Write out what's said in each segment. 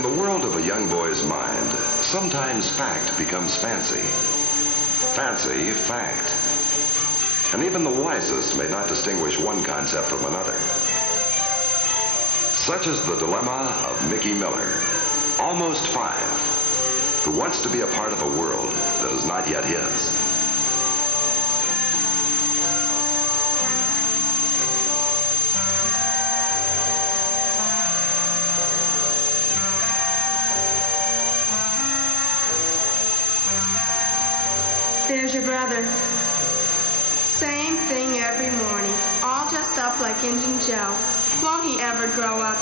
In the world of a young boy's mind, sometimes fact becomes fancy. Fancy, fact. And even the wisest may not distinguish one concept from another. Such is the dilemma of Mickey Miller, almost 5, who wants to be a part of a world that is not yet his. There's your brother. Same thing every morning, all dressed up like Injun Joe. Won't he ever grow up?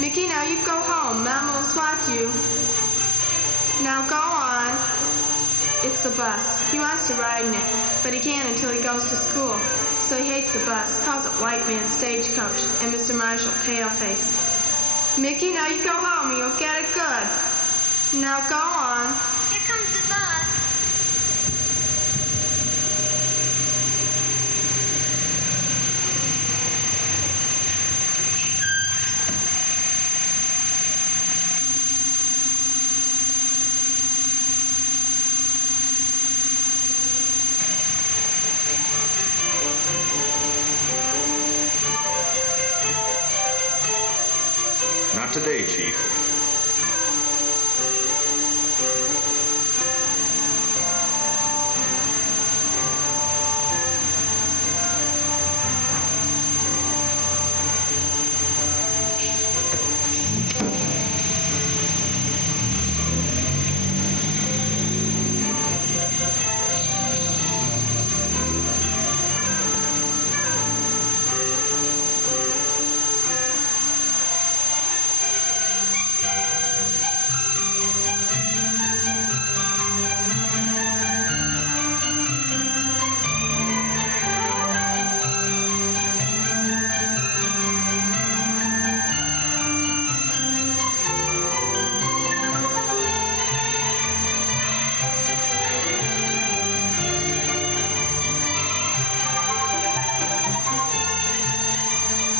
Mickey, now you go home. Mama will swat you. Now go on. It's the bus. He wants to ride in it, but he can't until he goes to school. So he hates the bus, calls it white man stagecoach, and Mr. Marshall paleface. Mickey, now you go home and you'll get it good. Now go on. Here comes the bus. Not today, Chief.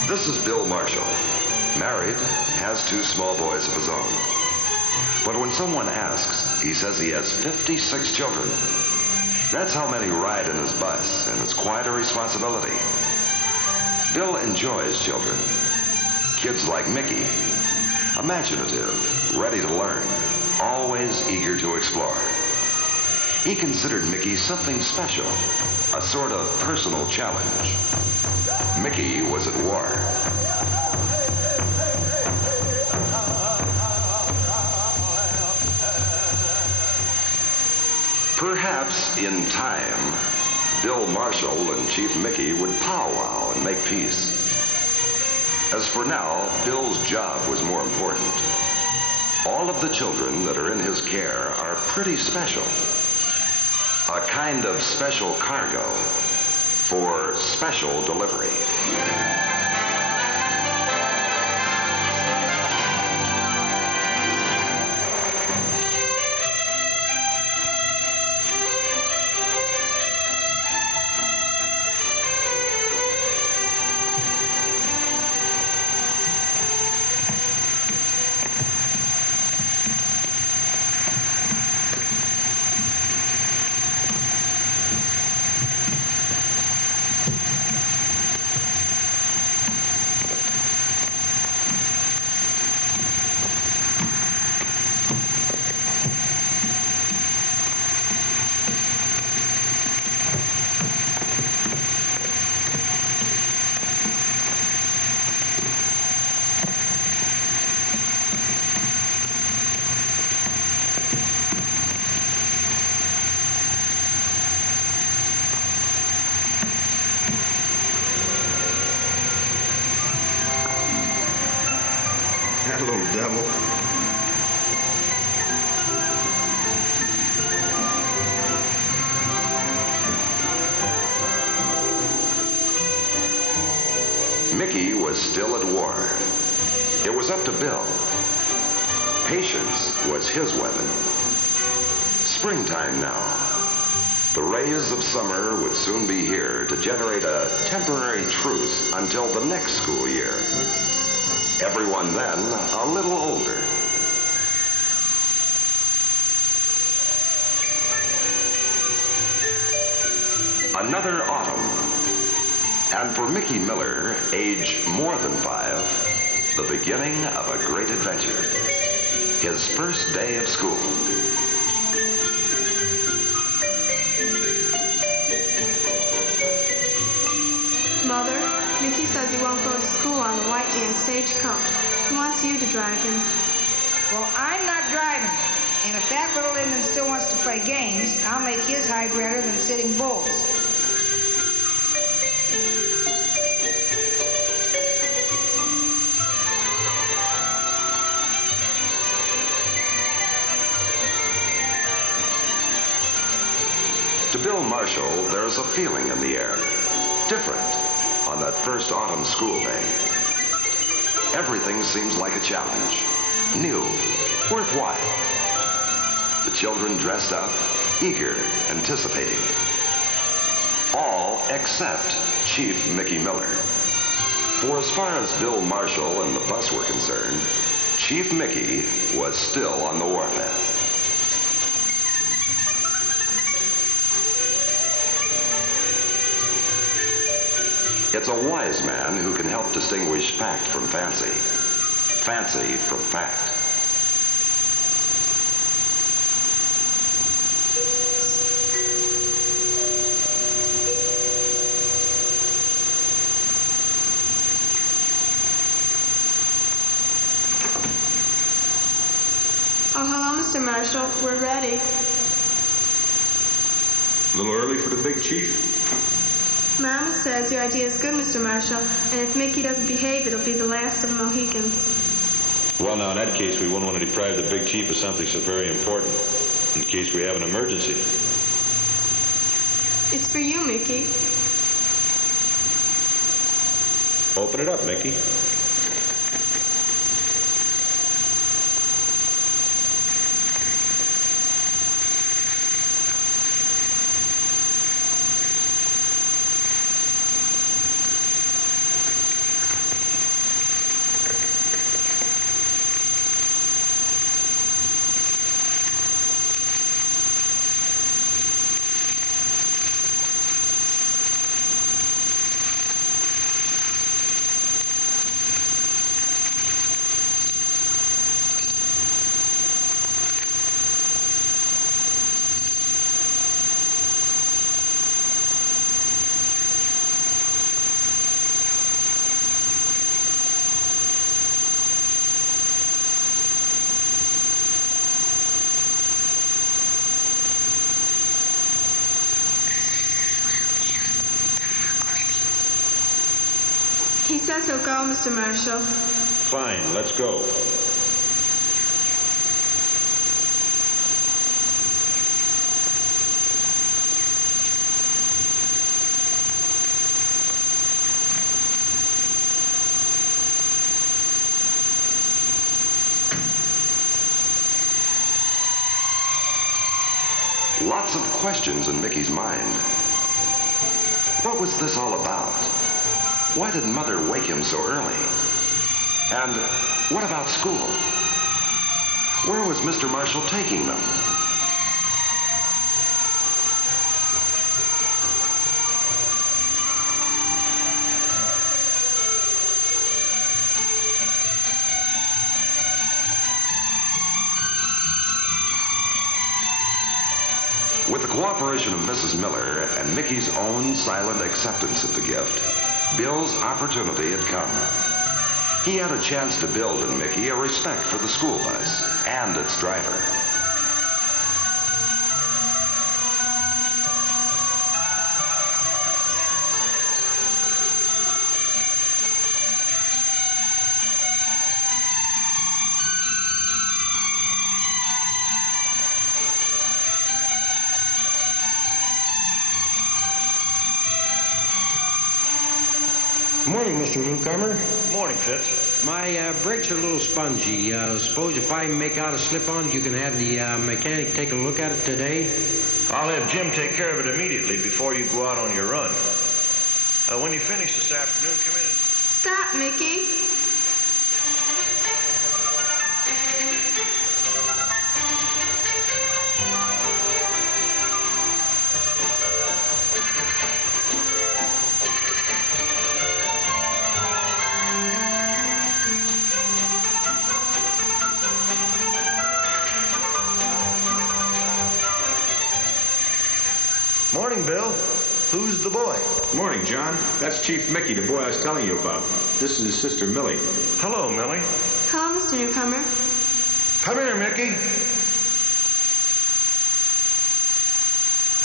This is Bill Marshall. Married, has 2 small boys of his own. But when someone asks, he says he has 56 children. That's how many ride in his bus, and it's quite a responsibility. Bill enjoys children. Kids like Mickey, imaginative, ready to learn, always eager to explore. He considered Mickey something special, a sort of personal challenge. Mickey was at war. Perhaps in time, Bill Marshall and Chief Mickey would powwow and make peace. As for now, Bill's job was more important. All of the children that are in his care are pretty special. A kind of special cargo for special delivery. That little devil. Mickey was still at war. It was up to Bill. Patience was his weapon. Springtime now. The rays of summer would soon be here to generate a temporary truce until the next school year. Everyone then a little older, Another autumn. And for Mickey Miller, age more than 5, the beginning of a great adventure. His first day of school. Mother, Mickey says he won't go to school on the white man stagecoach. He wants you to drive him. Well, I'm not driving. And if that little Indian still wants to play games, I'll make his hide redder than Sitting Bulls. To Bill Marshall, there's a feeling in the air. Different on that first autumn school day. Everything seems like a challenge. New, worthwhile. The children dressed up, eager, anticipating. All except Chief Mickey Miller. For as far as Bill Marshall and the bus were concerned, Chief Mickey was still on the warpath. It's a wise man who can help distinguish fact from fancy, fancy from fact. Oh, hello, Mr. Marshall. We're ready. A little early for the big chief? Mama says your idea is good, Mr. Marshall, and if Mickey doesn't behave, it'll be the last of the Mohicans. Well, now, in that case, we wouldn't want to deprive the big chief of something so very important, in case we have an emergency. It's for you, Mickey. Open it up, Mickey. He says he'll go, Mr. Marshall. Fine, let's go. Lots of questions in Mickey's mind. What was this all about? Why did Mother wake him so early? And what about school? Where was Mr. Marshall taking them? With the cooperation of Mrs. Miller and Mickey's own silent acceptance of the gift, Bill's opportunity had come. He had a chance to build in Mickey a respect for the school bus and its driver. Morning, Mr. Newcomer. Morning, Fitz. My brakes are a little spongy. Suppose if I make out a slip-on, you can have the mechanic take a look at it today? I'll have Jim take care of it immediately before you go out on your run. When you finish this afternoon, come in. Stop, Mickey. Bill. Who's the boy? Morning, John. That's Chief Mickey, the boy I was telling you about. This is his sister, Millie. Hello, Millie. Hello, Mr. Newcomer. Come here, Mickey.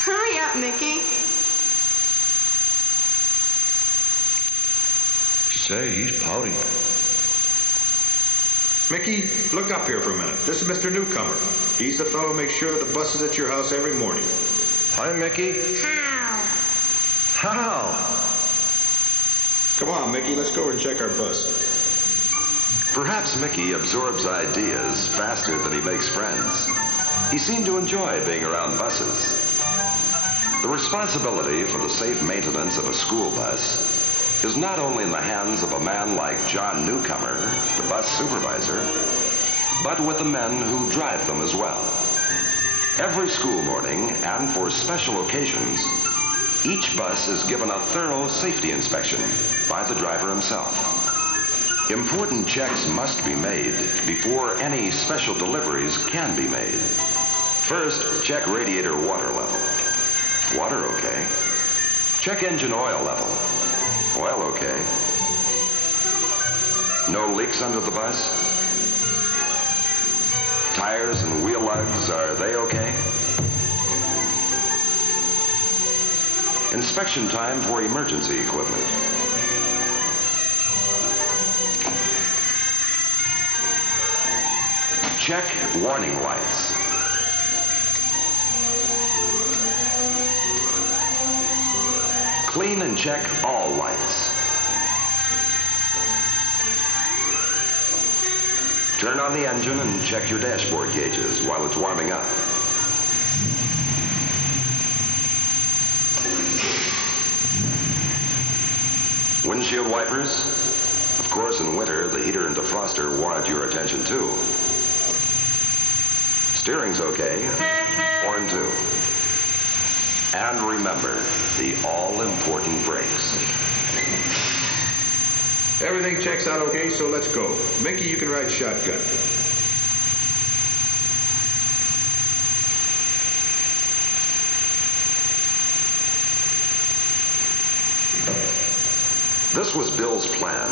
Hurry up, Mickey. Say, he's pouting. Mickey, look up here for a minute. This is Mr. Newcomer. He's the fellow who makes sure that the bus is at your house every morning. Hi, Mickey. How? How? Come on, Mickey, let's go over and check our bus. Perhaps Mickey absorbs ideas faster than he makes friends. He seemed to enjoy being around buses. The responsibility for the safe maintenance of a school bus is not only in the hands of a man like John Newcomer, the bus supervisor, but with the men who drive them as well. Every school morning and for special occasions, each bus is given a thorough safety inspection by the driver himself. Important checks must be made before any special deliveries can be made. First, check radiator water level. Water okay. Check engine oil level. Oil okay. No leaks under the bus? Tires and wheel lugs, are they okay? Inspection time for emergency equipment. Check warning lights. Clean and check all lights. Turn on the engine and check your dashboard gauges while it's warming up. Windshield wipers. Of course, in winter, the heater and defroster warrant your attention too. Steering's okay. Horn too. And remember, the all-important brakes. Everything checks out okay, so let's go. Mickey, you can ride shotgun. This was Bill's plan.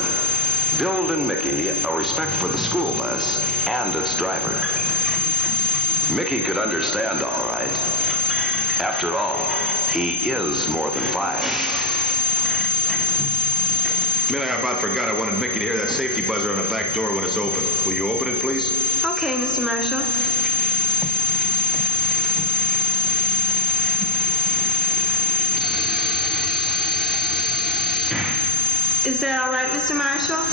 Build in Mickey a respect for the school bus and its driver. Mickey could understand all right. After all, he is more than 5. Millie, I about forgot I wanted Mickey to hear that safety buzzer on the back door when it's open. Will you open it, please? Okay, Mr. Marshall. Is that all right, Mr. Marshall?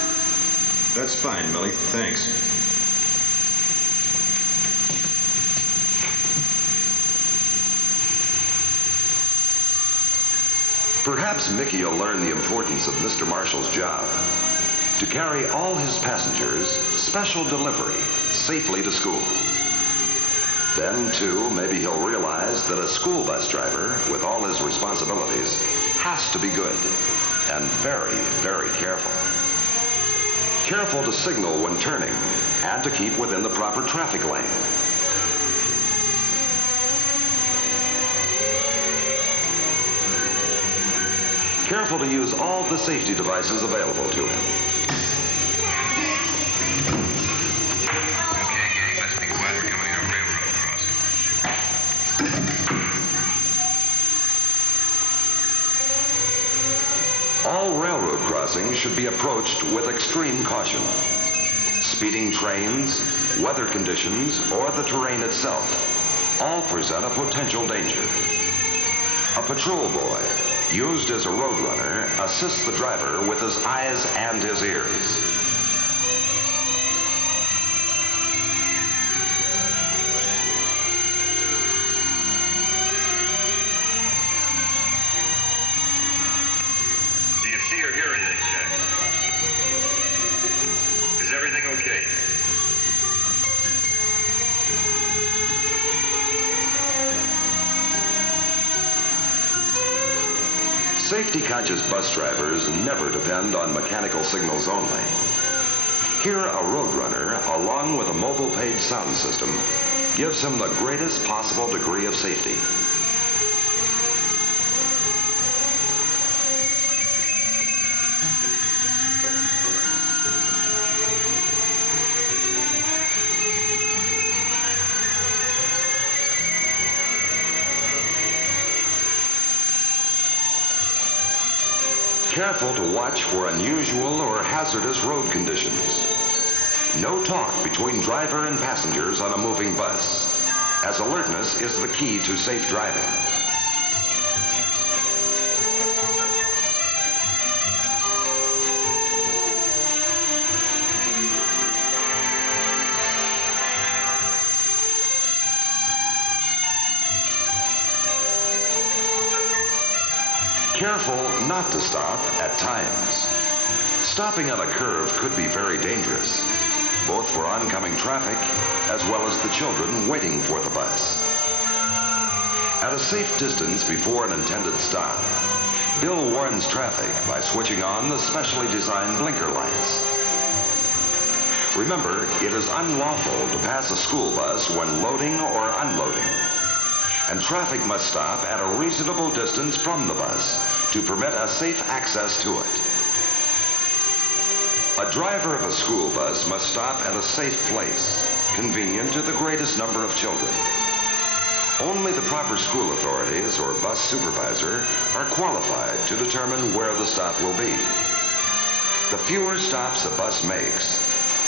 That's fine, Millie. Thanks. Perhaps Mickey will learn the importance of Mr. Marshall's job to carry all his passengers, special delivery, safely to school. Then, too, maybe he'll realize that a school bus driver, with all his responsibilities, has to be good and very, very careful. Careful to signal when turning and to keep within the proper traffic lane. Careful to use all the safety devices available to him. Okay, gang, let's be quiet. We're coming to a railroad crossing. All railroad crossings should be approached with extreme caution. Speeding trains, weather conditions, or the terrain itself all present a potential danger. A patrol boy, used as a road runner, assists the driver with his eyes and his ears. Do you see or hear anything, Jack? Is everything okay? Safety-conscious bus drivers never depend on mechanical signals only. Here, a road runner, along with a mobile-paid sound system, gives him the greatest possible degree of safety. Careful to watch for unusual or hazardous road conditions. No talk between driver and passengers on a moving bus, as alertness is the key to safe driving. Careful not to stop at times. Stopping on a curve could be very dangerous, both for oncoming traffic as well as the children waiting for the bus. At a safe distance before an intended stop, Bill warns traffic by switching on the specially designed blinker lights. Remember, it is unlawful to pass a school bus when loading or unloading, and traffic must stop at a reasonable distance from the bus to permit a safe access to it. A driver of a school bus must stop at a safe place, convenient to the greatest number of children. Only the proper school authorities or bus supervisor are qualified to determine where the stop will be. The fewer stops a bus makes,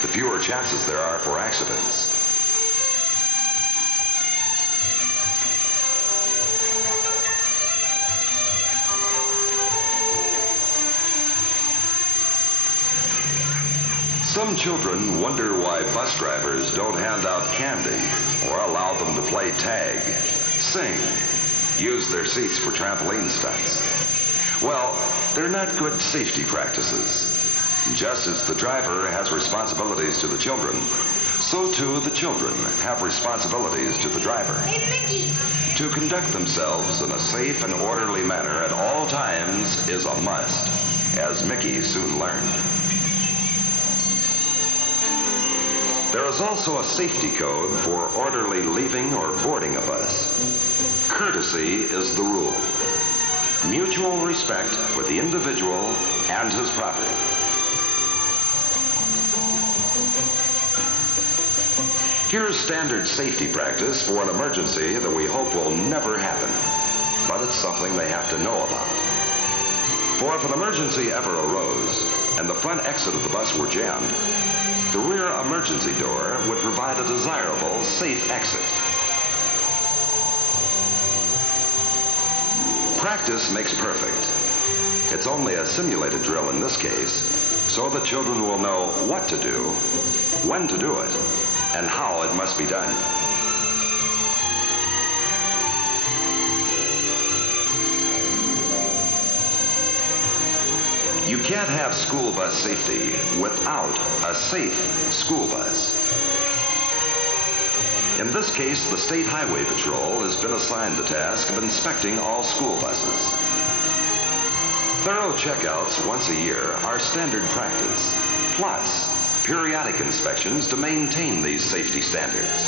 the fewer chances there are for accidents. Some children wonder why bus drivers don't hand out candy or allow them to play tag, sing, use their seats for trampoline stunts. Well, they're not good safety practices. Just as the driver has responsibilities to the children, so too the children have responsibilities to the driver. Hey, Mickey! To conduct themselves in a safe and orderly manner at all times is a must, as Mickey soon learned. There is also a safety code for orderly leaving or boarding a bus. Courtesy is the rule. Mutual respect for the individual and his property. Here's standard safety practice for an emergency that we hope will never happen, but it's something they have to know about. For if an emergency ever arose and the front exit of the bus were jammed, the rear emergency door would provide a desirable, safe exit. Practice makes perfect. It's only a simulated drill in this case, so the children will know what to do, when to do it, and how it must be done. You can't have school bus safety without a safe school bus. In this case, the State Highway Patrol has been assigned the task of inspecting all school buses. Thorough checkouts once a year are standard practice, plus periodic inspections to maintain these safety standards.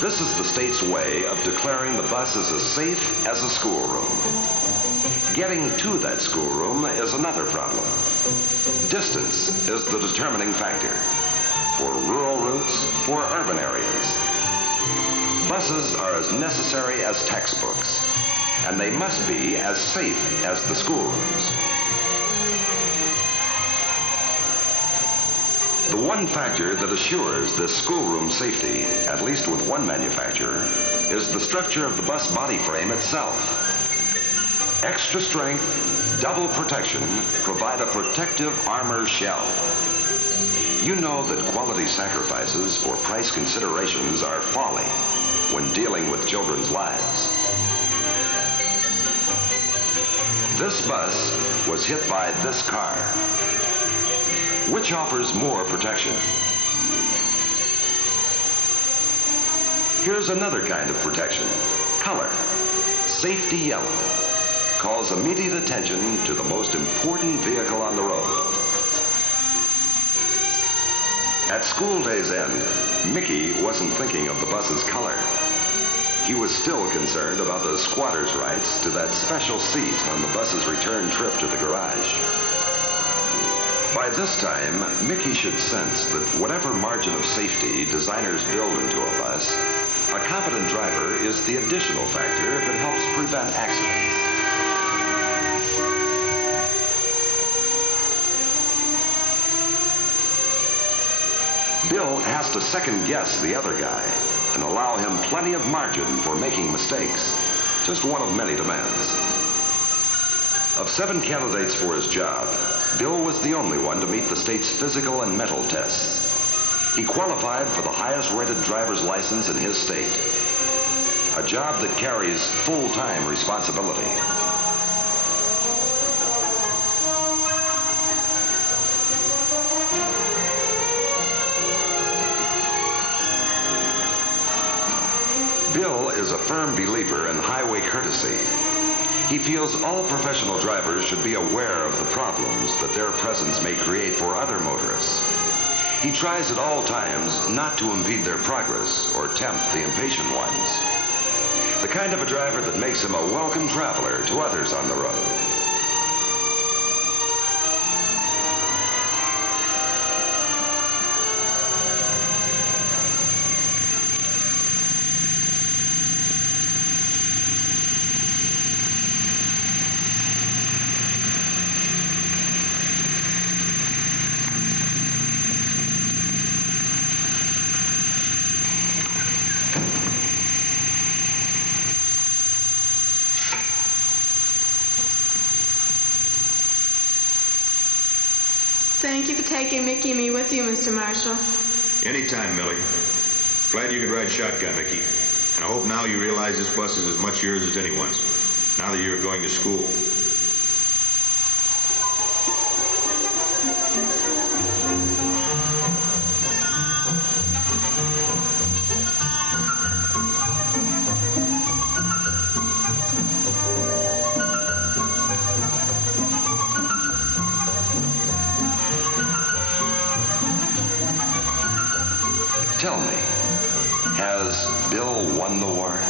This is the state's way of declaring the bus as safe as a schoolroom. Getting to that schoolroom is another problem. Distance is the determining factor for rural routes, for urban areas. Buses are as necessary as textbooks, and they must be as safe as the schoolrooms. The one factor that assures this schoolroom safety, at least with one manufacturer, is the structure of the bus body frame itself. Extra strength, double protection provide a protective armor shell. You know that quality sacrifices for price considerations are folly when dealing with children's lives. This bus was hit by this car. Which offers more protection? Here's another kind of protection. Color. Safety yellow. Calls immediate attention to the most important vehicle on the road. At school day's end, Mickey wasn't thinking of the bus's color. he was still concerned about the squatter's rights to that special seat on the bus's return trip to the garage. By this time, Mickey should sense that whatever margin of safety designers build into a bus, a competent driver is the additional factor that helps prevent accidents. Bill has to second guess the other guy and allow him plenty of margin for making mistakes. Just one of many demands. Of 7 candidates for his job, Bill was the only one to meet the state's physical and mental tests. He qualified for the highest rated driver's license in his state. A job that carries full-time responsibility. Bill is a firm believer in highway courtesy. He feels all professional drivers should be aware of the problems that their presence may create for other motorists. He tries at all times not to impede their progress or tempt the impatient ones. The kind of a driver that makes him a welcome traveler to others on the road. Thank you for taking Mickey and me with you, Mr. Marshall. Anytime, Millie. Glad you could ride shotgun, Mickey. And I hope now you realize this bus is as much yours as anyone's, now that you're going to school. Tell me, has Bill won the war?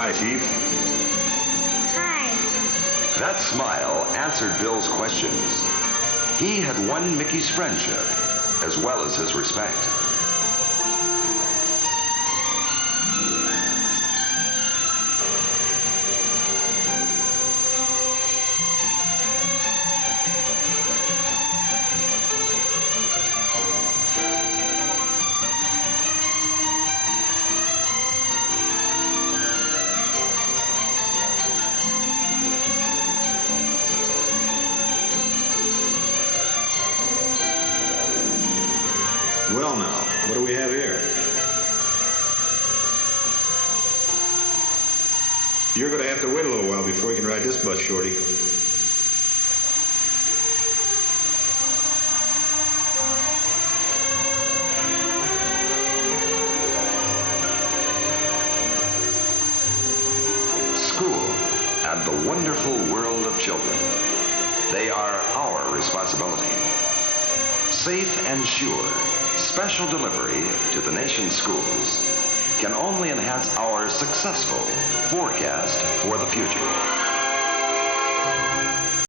Hi, Chief. Hi. That smile answered Bill's questions. He had won Mickey's friendship, as well as his respect. Well now, what do we have here? You're going to have to wait a little while before you can ride this bus, Shorty. School and the wonderful world of children. They are our responsibility. Safe and sure, special delivery to the nation's schools can only enhance our successful forecast for the future.